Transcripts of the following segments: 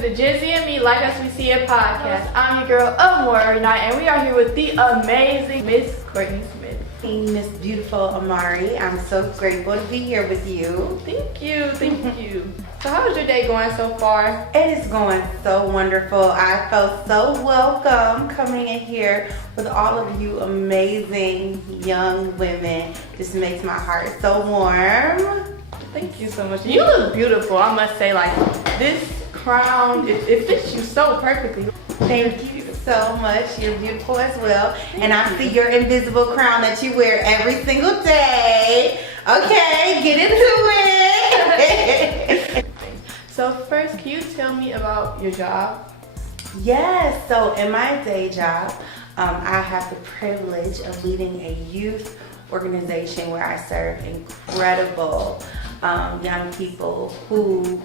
to the Jizzy and Me Like Us We See It podcast. I'm your girl, Amori Night, and we are here with the amazing Miss Courtney Smith. Hey, Miss Beautiful Amari. I'm so grateful to be here with you. Thank you, thank you. So how's your day going so far? It is going so wonderful. I felt so welcome coming in here with all of you amazing young women. This makes my heart so warm. Thank you so much. You look beautiful, I must say. Like, this crown, it fits you so perfectly. Thank you so much. You're beautiful as well. And I see your invisible crown that you wear every single day. Okay, get into it. So first, can you tell me about your job? Yes, so in my day job, I have the privilege of leading a youth organization where I serve incredible young people who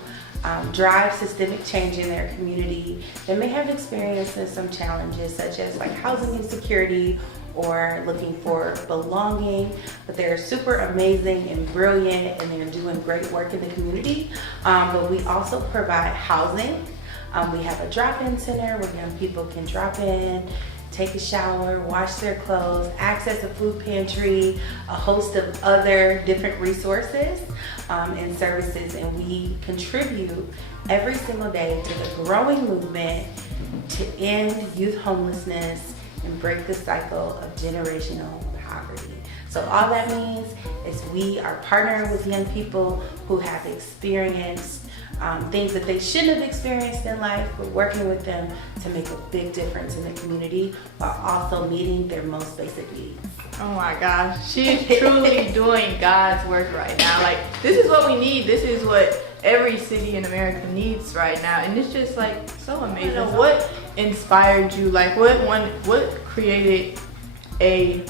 drive systemic change in their community that may have experienced some challenges such as like housing insecurity or looking for belonging, but they're super amazing and brilliant and they're doing great work in the community. But we also provide housing. We have a drop-in center where young people can drop in, take a shower, wash their clothes, access a food pantry, a host of other different resources and services, and we contribute every single day to the growing movement to end youth homelessness and break the cycle of generational poverty. So all that means is we are partnering with young people who have experienced things that they shouldn't have experienced in life. We're working with them to make a big difference in the community while also meeting their most basic needs. Oh my gosh, she's truly doing God's work right now. Like, this is what we need. This is what every city in America needs right now. And it's just like so amazing. What inspired you? Like, what created a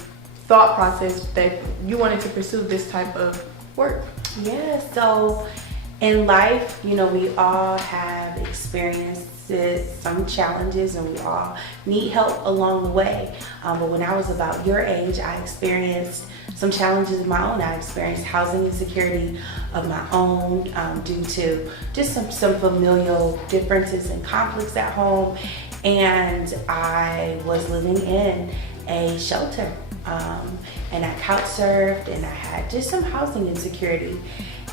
thought process that you wanted to pursue this type of work? Yeah, so in life, you know, we all have experienced some challenges and we all need help along the way. But when I was about your age, I experienced some challenges of my own. I experienced housing insecurity of my own due to just some familial differences and conflicts at home. And I was living in a shelter and I couch surfed and I had just some housing insecurity.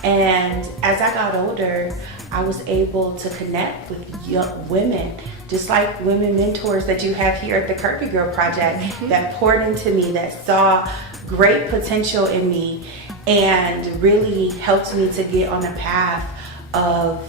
And as I got older, I was able to connect with young women, just like women mentors that you have here at the Kirby Girl Project that poured into me, that saw great potential in me and really helped me to get on a path of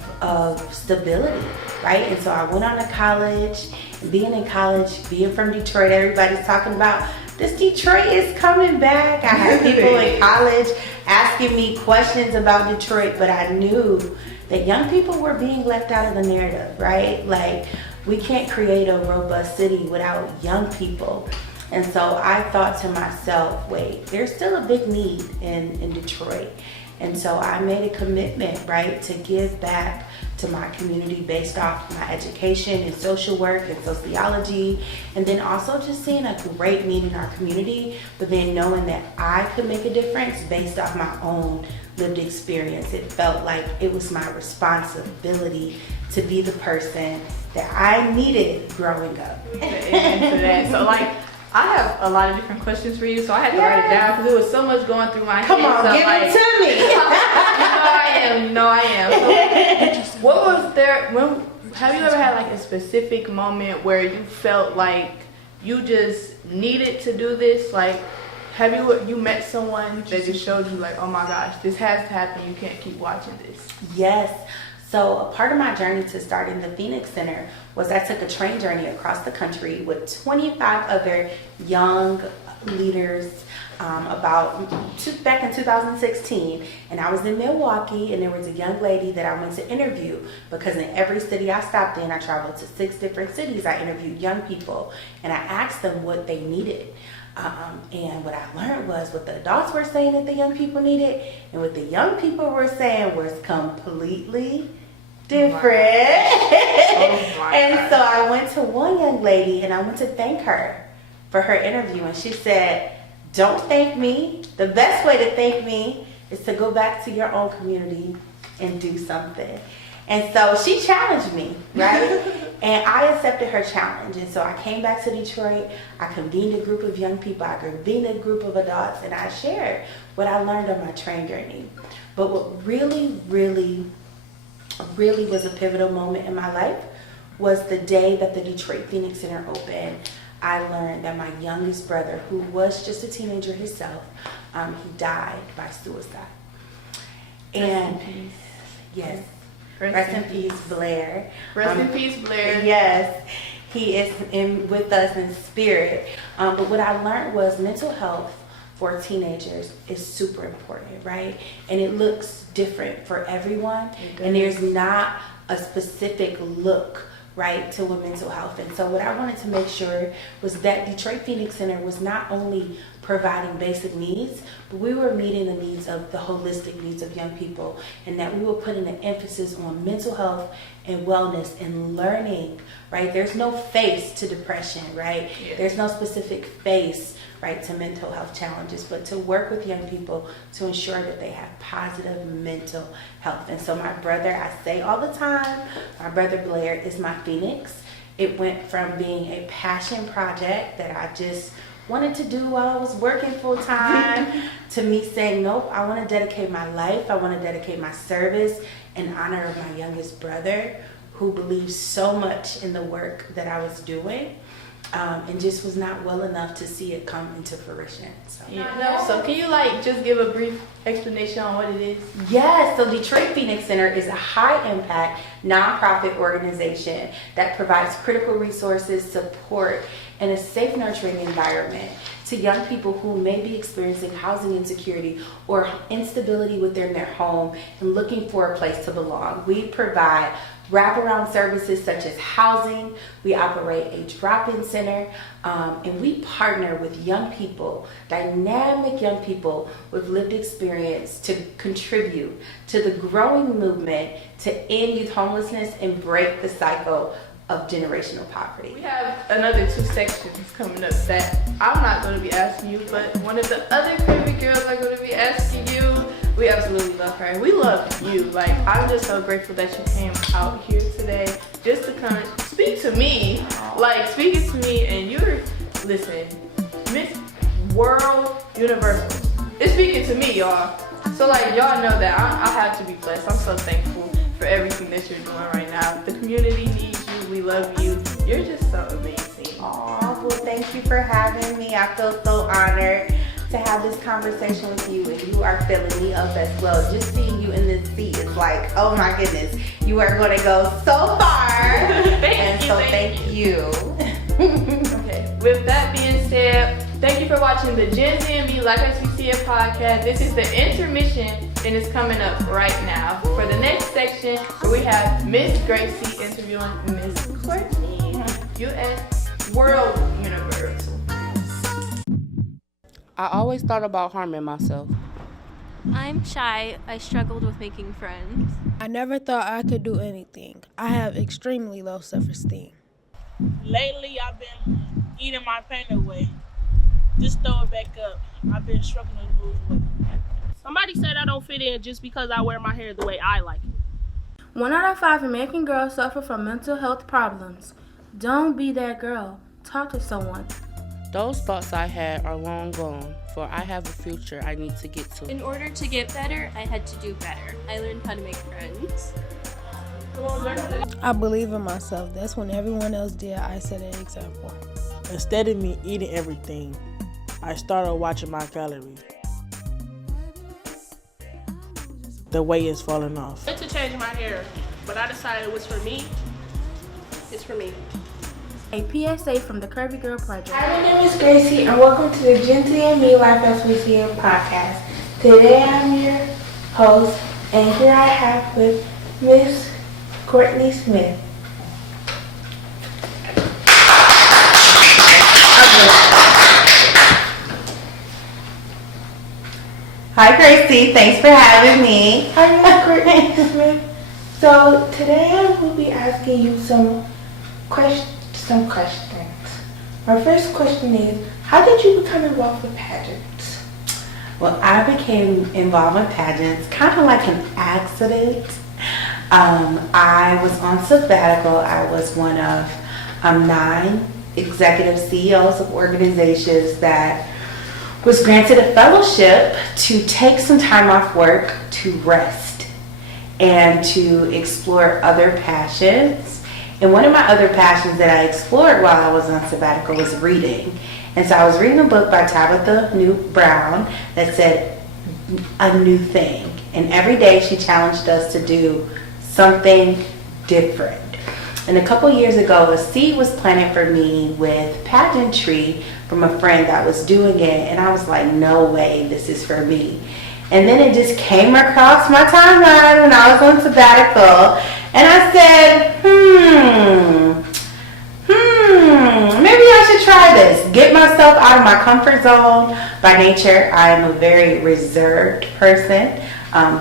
stability, right? And so I went on to college. Being in college, being from Detroit, everybody's talking about this Detroit is coming back. I had people in college asking me questions about Detroit, but I knew that young people were being left out of the narrative, right? Like, we can't create a robust city without young people. And so I thought to myself, wait, there's still a big need in Detroit. And so I made a commitment, right, to give back to my community based off my education in social work and sociology, and then also just seeing a great need in our community, but then knowing that I could make a difference based off my own lived experience. It felt like it was my responsibility to be the person that I needed growing up. Amen to that. So, like, I have a lot of different questions for you, so I had to write it down because there was so much going through my head. Come on, so give it to me. You know I am. So, what was there, have you ever had like a specific moment where you felt like you just needed to do this? Like, have you met someone that just showed you like, oh my gosh, this has to happen, you can't keep watching this? Yes. So a part of my journey to starting the Phoenix Center was I took a train journey across the country with 25 other young leaders back in 2016, and I was in Milwaukee, and there was a young lady that I went to interview because in every city I stopped in, I traveled to 6 different cities. I interviewed young people and I asked them what they needed. And what I learned was what the adults were saying that the young people needed and what the young people were saying was completely different. And so I went to one young lady and I went to thank her for her interview, and she said, don't thank me. The best way to thank me is to go back to your own community and do something. And so she challenged me, right? And I accepted her challenge. And so I came back to Detroit. I convened a group of young people. I convened a group of adults. And I shared what I learned on my train journey. But what really was a pivotal moment in my life was the day that the Detroit Phoenix Center opened. I learned that my youngest brother, who was just a teenager himself, he died by suicide. And yes, rest in peace, Blair. Rest in peace, Blair. Yes, he is with us in spirit. But what I learned was mental health for teenagers is super important, right? And it looks different for everyone. And there's not a specific look, right, to mental health. And so what I wanted to make sure was that Detroit Phoenix Center was not only providing basic needs, but we were meeting the needs of the holistic needs of young people, and that we were putting an emphasis on mental health and wellness and learning, right? There's no face to depression, right? Yeah. There's no specific face, right, to mental health challenges, but to work with young people to ensure that they have positive mental health. And so my brother, I say all the time, my brother Blair is my Phoenix. It went from being a passion project that I just wanted to do while I was working full time to me saying, nope, I want to dedicate my life, I want to dedicate my service in honor of my youngest brother, who believes so much in the work that I was doing. And just was not well enough to see it come into fruition. So. Yeah. So can you just give a brief explanation on what it is? Yes, so Detroit Phoenix Center is a high impact nonprofit organization that provides critical resources, support, and a safe nurturing environment to young people who may be experiencing housing insecurity or instability within their home and looking for a place to belong. We provide wraparound services such as housing. We operate a drop-in center, and we partner with young people, dynamic young people with lived experience, to contribute to the growing movement to end youth homelessness and break the cycle of generational poverty. We have another 2 sections coming up that I'm not going to be asking you, but one of the other Curvy girls are going to be asking you. We absolutely love her. We love you. I'm just so grateful that you came out here today just to come speak to me. Speaking to me, and listen, Miss World Universal. It's speaking to me, y'all. So y'all know that I have to be blessed. I'm so thankful for everything that you're doing right now. The community needs you. We love you. You're just so amazing. Aw, well, thank you for having me. I feel so honored to have this conversation with you, and you are filling me up as well. Just seeing you in this seat is oh my goodness, you are going to go so far. Thank you. Okay, with that being said, thank you for watching the Gen Z and Me Like Us We See It podcast. This is the intermission, and it's coming up right now for the next section where we have Miss Gracie interviewing Miss Courtney, U.S. World Universal. I always thought about harming myself. I'm shy. I struggled with making friends. I never thought I could do anything. I have extremely low self-esteem. Lately, I've been eating my pain away. Just throw it back up. I've been struggling to lose weight. Somebody said I don't fit in just because I wear my hair the way I like it. 1 out of 5 American girls suffer from mental health problems. Don't be that girl. Talk to someone. Those thoughts I had are long gone, for I have a future I need to get to. In order to get better, I had to do better. I learned how to make friends. I believe in myself. That's when everyone else did, I set an example. Instead of me eating everything, I started watching my calories. The weight is falling off. I wanted to change my hair, but I decided it was for me. It's for me. A PSA from the Curvy Girl Project. Hi, my name is Gracie, and welcome to the Gen Z and Me Life as We See It podcast. Today I'm your host, and here I have with Miss Courtney Smith. Hi, Gracie. Thanks for having me. Hi, Miss Courtney Smith. So today I will be asking you some questions. My first question is, how did you become involved with pageants? Well, I became involved in pageants kind of like an accident. I was on sabbatical. I was one of 9 executive CEOs of organizations that was granted a fellowship to take some time off work to rest and to explore other passions. And one of my other passions that I explored while I was on sabbatical was reading. And so I was reading a book by Tabitha Brown that said a new thing. And every day she challenged us to do something different. And a couple years ago, a seed was planted for me with pageantry from a friend that was doing it. And I was like, no way, this is for me. And then it just came across my timeline when I was on sabbatical. And I said, maybe I should try this. Get myself out of my comfort zone. By nature, I am a very reserved person.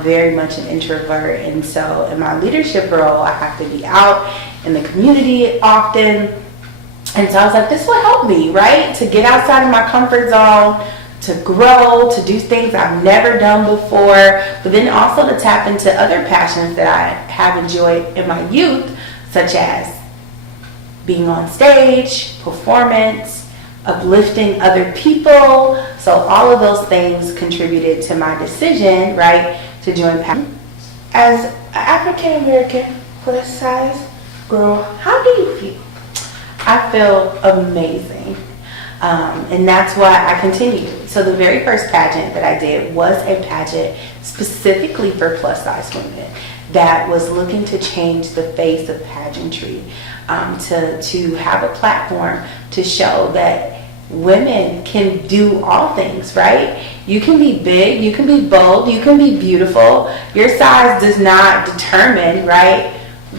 Very much an introvert. And so in my leadership role, I have to be out in the community often. And so I was like, this will help me, right? To get outside of my comfort zone, to grow, to do things I've never done before, but then also to tap into other passions that I have enjoyed in my youth, such as being on stage, performance, uplifting other people. So all of those things contributed to my decision, right, to join pageantry. As an African American plus size girl, how do you feel? I feel amazing. And that's why I continue. So the very first pageant that I did was a pageant specifically for plus size women that was looking to change the face of pageantry, to have a platform to show that women can do all things, right? You can be big, you can be bold, you can be beautiful. Your size does not determine, right,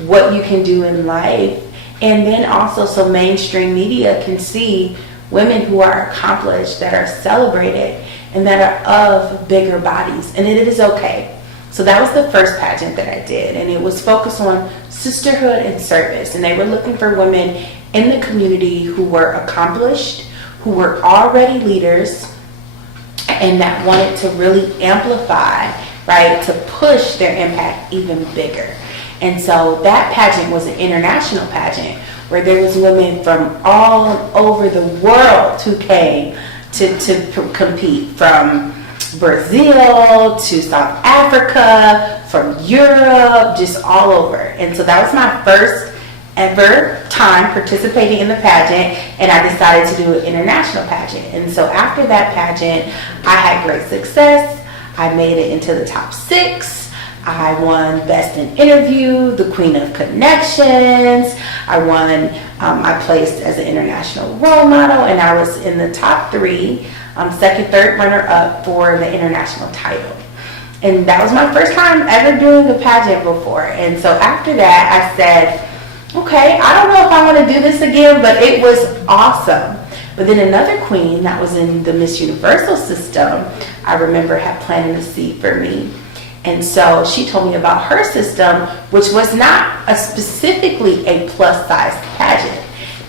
what you can do in life. And then also so mainstream media can see women who are accomplished, that are celebrated, and that are of bigger bodies. And it is okay. So that was the first pageant that I did. And it was focused on sisterhood and service. And they were looking for women in the community who were accomplished, who were already leaders, and that wanted to really amplify, right, to push their impact even bigger. And so that pageant was an international pageant where there was women from all over the world who came to compete, from Brazil to South Africa, from Europe, just all over. And so that was my first ever time participating in the pageant, and I decided to do an international pageant. And so after that pageant, I had great success. I made it into the top 6. I won Best in Interview, the Queen of Connections. I placed as an international role model, and I was in the top 3, second, third runner up for the international title. And that was my first time ever doing a pageant before. And so after that, I said, okay, I don't know if I want to do this again, but it was awesome. But then another queen that was in the Miss Universal system, I remember had planted a seed for me. And so she told me about her system, which was not specifically a plus size pageant.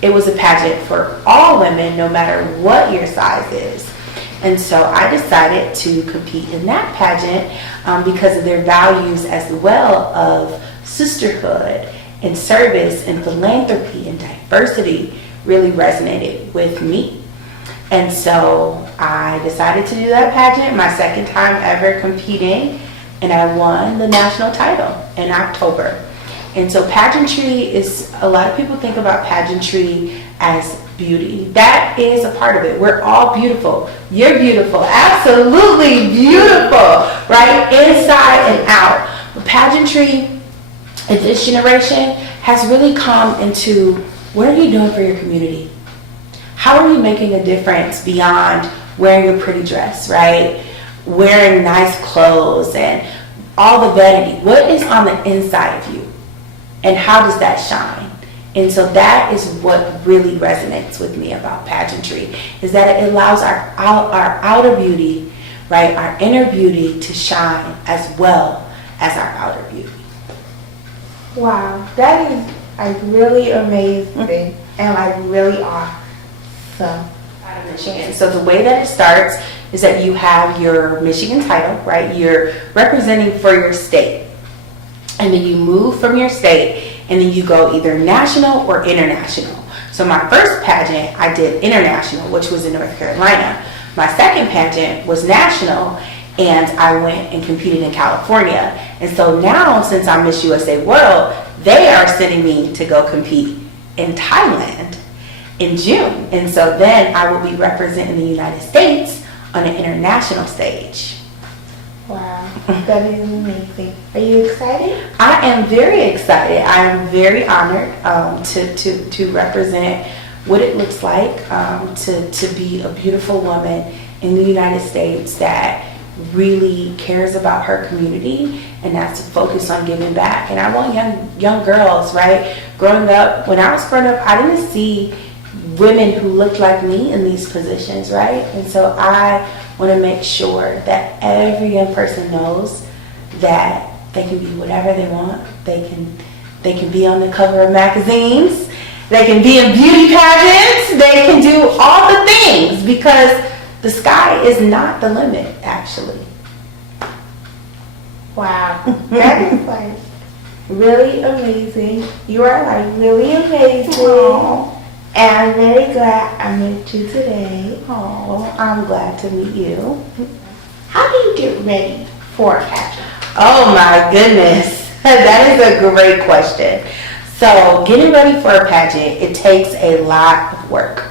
It was a pageant for all women, no matter what your size is. And so I decided to compete in that pageant because of their values as well of sisterhood and service and philanthropy and diversity really resonated with me. And so I decided to do that pageant, my second time ever competing, and I won the national title in October. And so pageantry is, a lot of people think about pageantry as beauty. That is a part of it. We're all beautiful. You're beautiful. Absolutely beautiful, right? Inside and out. But pageantry in this generation has really come into, what are you doing for your community? How are you making a difference beyond wearing a pretty dress, right? Wearing nice clothes and all the vanity. What is on the inside of you? And how does that shine? And so that is what really resonates with me about pageantry, is that it allows our outer beauty, right, our inner beauty to shine as well as our outer beauty. Wow, that is like really amazing and like really awesome. Out of Michigan. So the way that it starts is that you have your Michigan title, right? You're representing for your state. and then you move from your state, and then you go either national or international. So my first pageant, I did international, which was in North Carolina. My second pageant was national, and I went and competed in California. And so now, since I'm Miss USA World, they are sending me to go compete in Thailand in June. And so then I will be representing the United States on an international stage. Wow, that is amazing. Are you excited? I am very excited. I am very honored to represent what it looks like to be a beautiful woman in the United States that really cares about her community and that's focused on giving back. And I want young girls, right? Growing up, when I was growing up, I didn't see women who looked like me in these positions, right? And so I want to make sure that every young person knows that they can be whatever they want. They can be on the cover of magazines. They can be in beauty pageants. They can do all the things because the sky is not the limit, actually. Wow, that is like really amazing. You are like really amazing. Aww. And I'm very glad I met you today. Oh, I'm glad to meet you. How do you get ready for a pageant? Oh my goodness, that is a great question. So getting ready for a pageant, it takes a lot of work.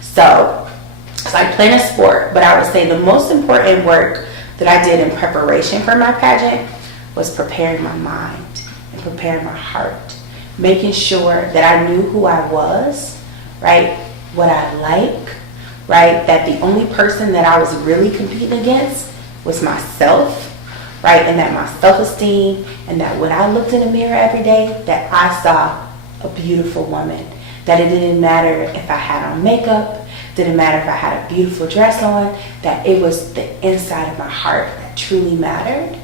So it's like playing a sport, but I would say the most important work that I did in preparation for my pageant was preparing my mind and preparing my heart, making sure that I knew who I was, right? What I like, right? That the only person that I was really competing against was myself, right? And that my self-esteem and that when I looked in the mirror every day, that I saw a beautiful woman. That it didn't matter if I had on makeup, didn't matter if I had a beautiful dress on, that it was the inside of my heart that truly mattered.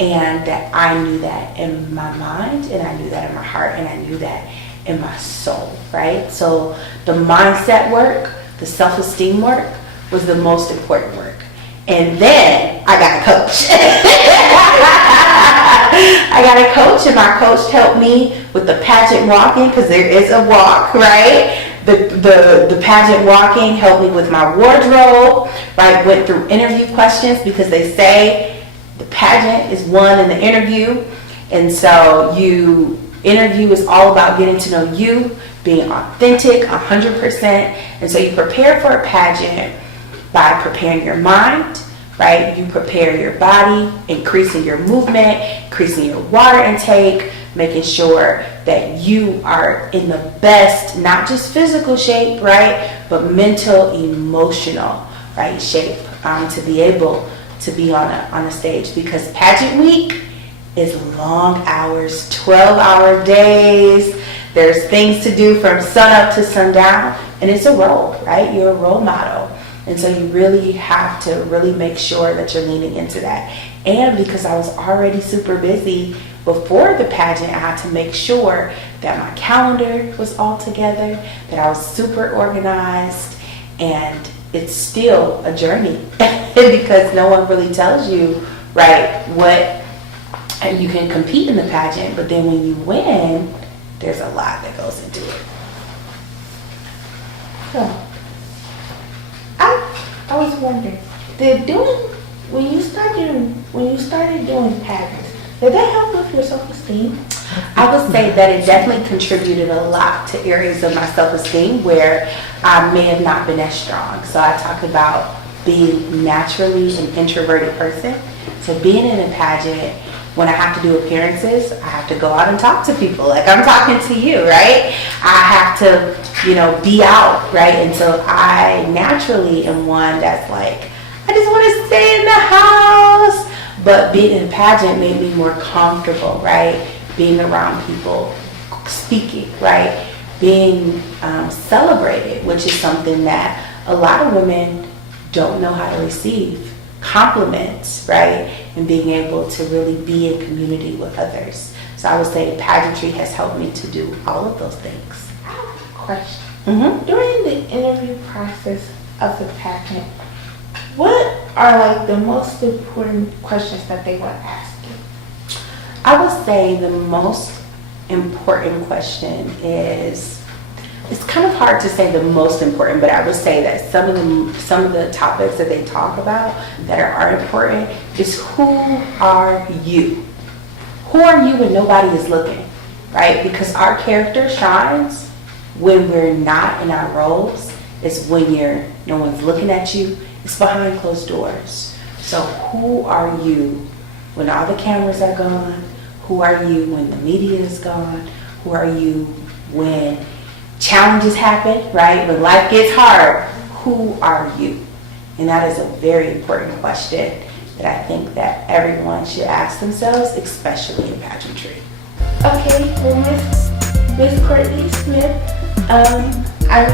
And that I knew that in my mind, and I knew that in my heart, and I knew that in my soul, right? So the mindset work, the self-esteem work was the most important work. And then I got a coach. I got a coach, and my coach helped me with the pageant walking, because there is a walk, right? The pageant walking helped me with my wardrobe, right? Went through interview questions because they say the pageant is won in the interview. And so interview is all about getting to know you, being authentic 100%. And so you prepare for a pageant by preparing your mind, right? You prepare your body, increasing your movement, increasing your water intake, making sure that you are in the best, not just physical shape, right? But mental, emotional, right, shape to be able to be on a stage. Because pageant week is long hours, 12-hour days. There's things to do from sun up to sundown, and it's a role, right? You're a role model. And so you really have to really make sure that you're leaning into that. And because I was already super busy before the pageant, I had to make sure that my calendar was all together, that I was super organized, and it's still a journey because no one really tells you, right, what, and you can compete in the pageant, but then when you win, there's a lot that goes into it. So, I was wondering, when you started doing pageants, did that help with your self-esteem? I would say that it definitely contributed a lot to areas of my self-esteem where I may have not been as strong. So I talk about being naturally an introverted person. So being in a pageant, when I have to do appearances, I have to go out and talk to people. Like I'm talking to you, right? I have to, be out, right? And so I naturally am one that's like, I just want to stay in the house. But being in a pageant made me more comfortable, right? Being around people, speaking, right? Being celebrated, which is something that a lot of women don't know how to receive. Compliments, right? And being able to really be in community with others. So I would say pageantry has helped me to do all of those things. I have a question. Mm-hmm. During the interview process of the pageant, what are like the most important questions that they will ask you? I would say the most important question is, it's kind of hard to say the most important, but I would say that some of the topics that they talk about that are important is, who are you? Who are you when nobody is looking, right? Because our character shines when we're not in our roles. It's when no one's looking at you. It's behind closed doors. So who are you when all the cameras are gone? Who are you when the media is gone? Who are you when challenges happen, right? When life gets hard, who are you? And that is a very important question that I think that everyone should ask themselves, especially in pageantry. Okay, well, Miss Courtney Smith, I'm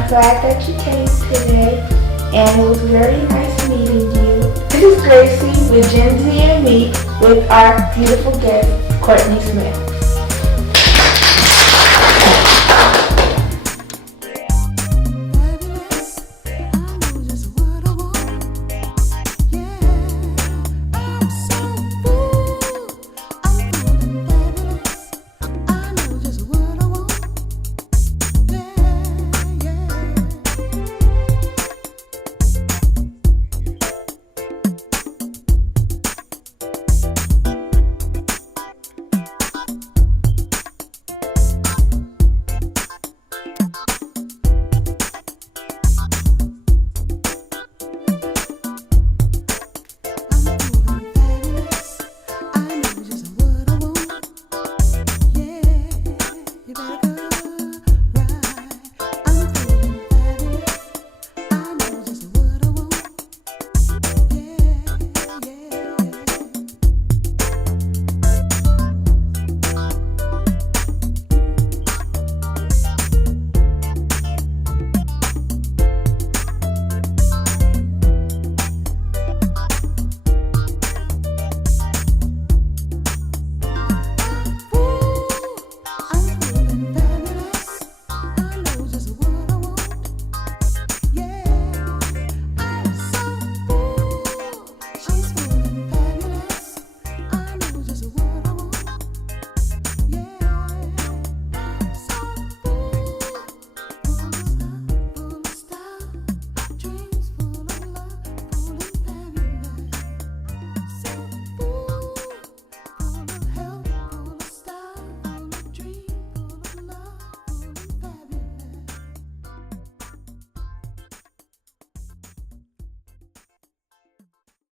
glad that you came today, and it was very nice meeting you. This is Gracie with Gen Z and Me with our beautiful guest, Courtney Smith.